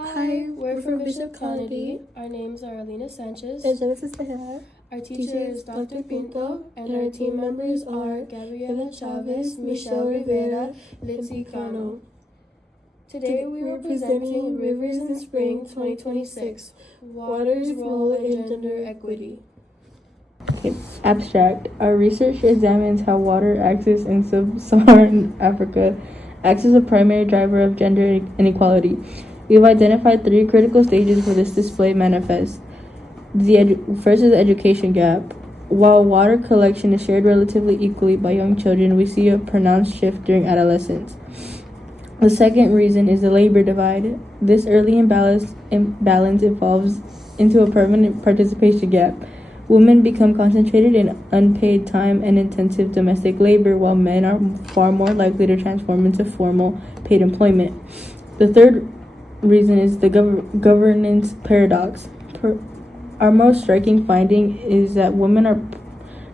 Hi, we're from Bishop Kennedy. Our names are Alina Sanchez. And Genesis Tejeda. Our teacher is Dr. Pinto, and our team members are Gabriela Chavez, Michelle Rivera, Litzy Cano. Today we are presenting Rivers in Spring 2026, Water's Role in Gender Equity. Okay. Abstract. Our research examines how water access in sub-Saharan Africa acts as a primary driver of gender inequality. We've identified 3 critical stages where this display manifests. First is the education gap. While water collection is shared relatively equally by young children, we see a pronounced shift during adolescence. The second reason is the labor divide. This early imbalance evolves into a permanent participation gap. Women become concentrated in unpaid time and intensive domestic labor, while men are far more likely to transform into formal paid employment. The third reason is the governance paradox. Our most striking finding is that women are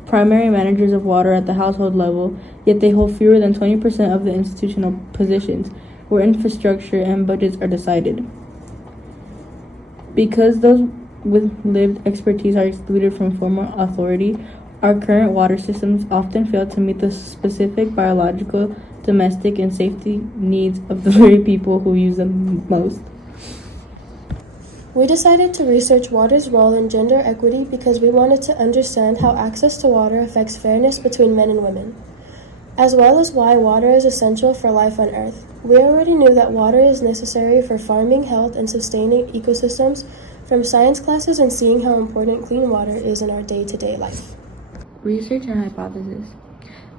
primary managers of water at the household level, yet they hold fewer than 20% of the institutional positions, where infrastructure and budgets are decided. Because those with lived expertise are excluded from formal authority, our current water systems often fail to meet the specific biological, domestic, and safety needs of the very people who use them most. We decided to research water's role in gender equity because we wanted to understand how access to water affects fairness between men and women, as well as why water is essential for life on Earth. We already knew that water is necessary for farming, health, and sustaining ecosystems from science classes and seeing how important clean water is in our day-to-day life. Research and hypothesis.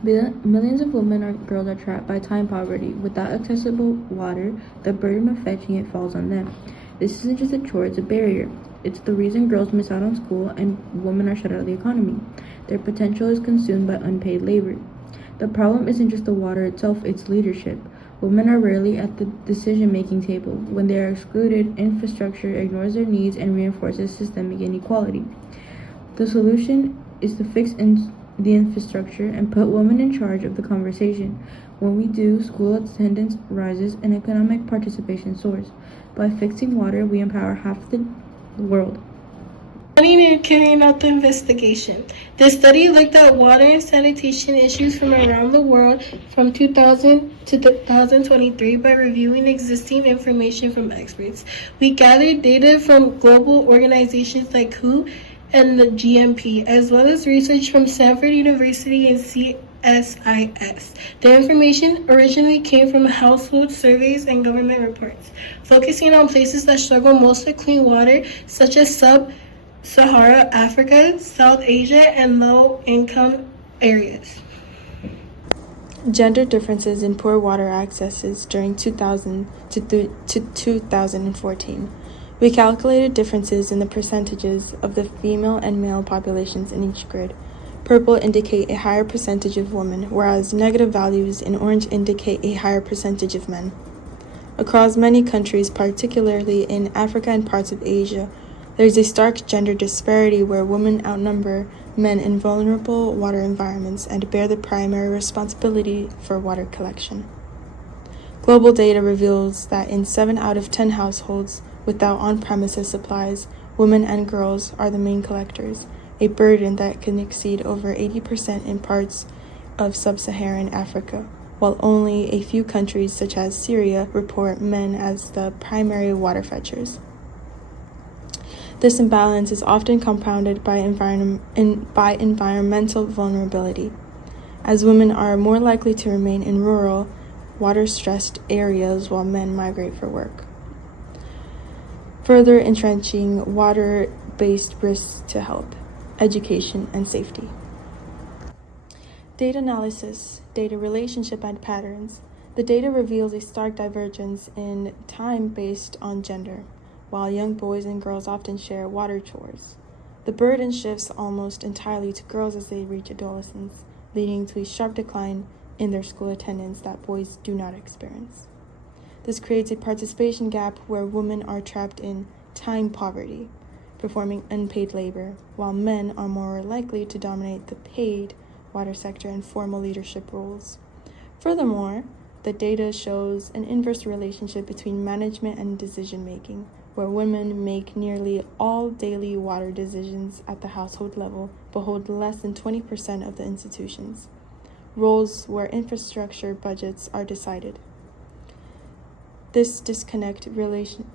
Millions of women and girls are trapped by time poverty. Without accessible water, the burden of fetching it falls on them. This isn't just a chore, it's a barrier. It's the reason girls miss out on school and women are shut out of the economy. Their potential is consumed by unpaid labor. The problem isn't just the water itself, it's leadership. Women are rarely at the decision-making table. When they are excluded, infrastructure ignores their needs and reinforces systemic inequality. The solution is to fix the infrastructure and put women in charge of the conversation. When we do, school attendance rises and economic participation soars. By fixing water, we empower half the world. Planning and carrying out the investigation. The study looked at water and sanitation issues from around the world from 2000 to 2023 by reviewing existing information from experts. We gathered data from global organizations like WHO and the GMP, as well as research from Stanford University and CSIS. The information originally came from household surveys and government reports, focusing on places that struggle most with clean water, such as Sub-Saharan Africa, South Asia, and low-income areas. Gender differences in poor water accesses during 2000 to 2014. We calculated differences in the percentages of the female and male populations in each grid. Purple indicate a higher percentage of women, whereas negative values in orange indicate a higher percentage of men. Across many countries, particularly in Africa and parts of Asia, there is a stark gender disparity where women outnumber men in vulnerable water environments and bear the primary responsibility for water collection. Global data reveals that in 7 out of 10 households without on-premises supplies, women and girls are the main collectors, a burden that can exceed over 80% in parts of sub-Saharan Africa, while only a few countries such as Syria report men as the primary water fetchers. This imbalance is often compounded by environmental vulnerability, as women are more likely to remain in rural, water-stressed areas while men migrate for work, further entrenching water-based risks to health, education, and safety. Data analysis, data relationship and patterns. The data reveals a stark divergence in time based on gender. While young boys and girls often share water chores, the burden shifts almost entirely to girls as they reach adolescence, leading to a sharp decline in their school attendance that boys do not experience. This creates a participation gap where women are trapped in time poverty, performing unpaid labor, while men are more likely to dominate the paid water sector in formal leadership roles. Furthermore, the data shows an inverse relationship between management and decision making, where women make nearly all daily water decisions at the household level but hold less than 20% of the institutions, roles where infrastructure budgets are decided. This disconnect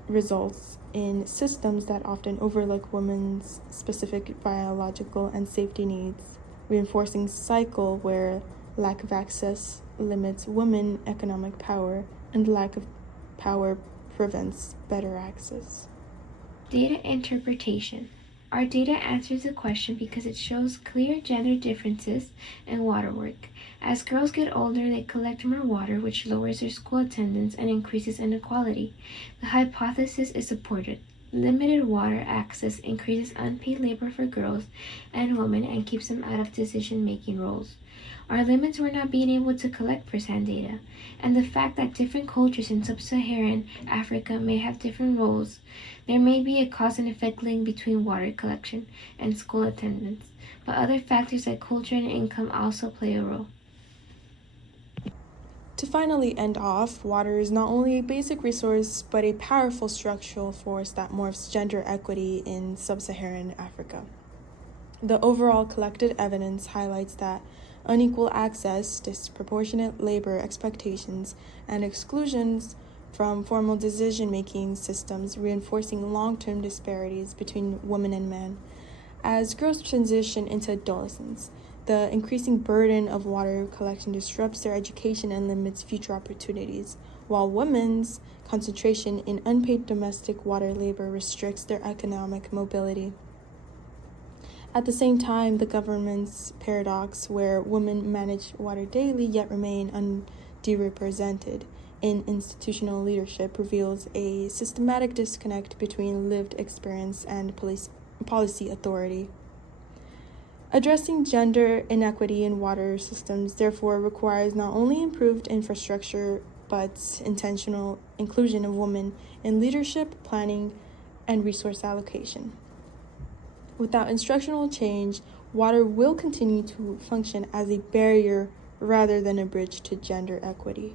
results in systems that often overlook women's specific biological and safety needs, reinforcing cycle where lack of access limits women economic power and lack of power prevents better access. Data interpretation. Our data answers the question because it shows clear gender differences in water work. As girls get older, they collect more water, which lowers their school attendance and increases inequality. The hypothesis is supported. Limited water access increases unpaid labor for girls and women and keeps them out of decision-making roles. Our limits were not being able to collect first-hand data, and the fact that different cultures in sub-Saharan Africa may have different roles. There may be a cause and effect link between water collection and school attendance, but other factors like culture and income also play a role. To finally end off, water is not only a basic resource, but a powerful structural force that morphs gender equity in sub-Saharan Africa. The overall collected evidence highlights that unequal access, disproportionate labor expectations, and exclusions from formal decision-making systems reinforcing long-term disparities between women and men. As girls transition into adolescence, the increasing burden of water collection disrupts their education and limits future opportunities, while women's concentration in unpaid domestic water labor restricts their economic mobility. At the same time, the government's paradox, where women manage water daily yet remain underrepresented in institutional leadership, reveals a systematic disconnect between lived experience and policy authority. Addressing gender inequity in water systems, therefore, requires not only improved infrastructure, but intentional inclusion of women in leadership, planning, and resource allocation. Without instructional change, water will continue to function as a barrier rather than a bridge to gender equity.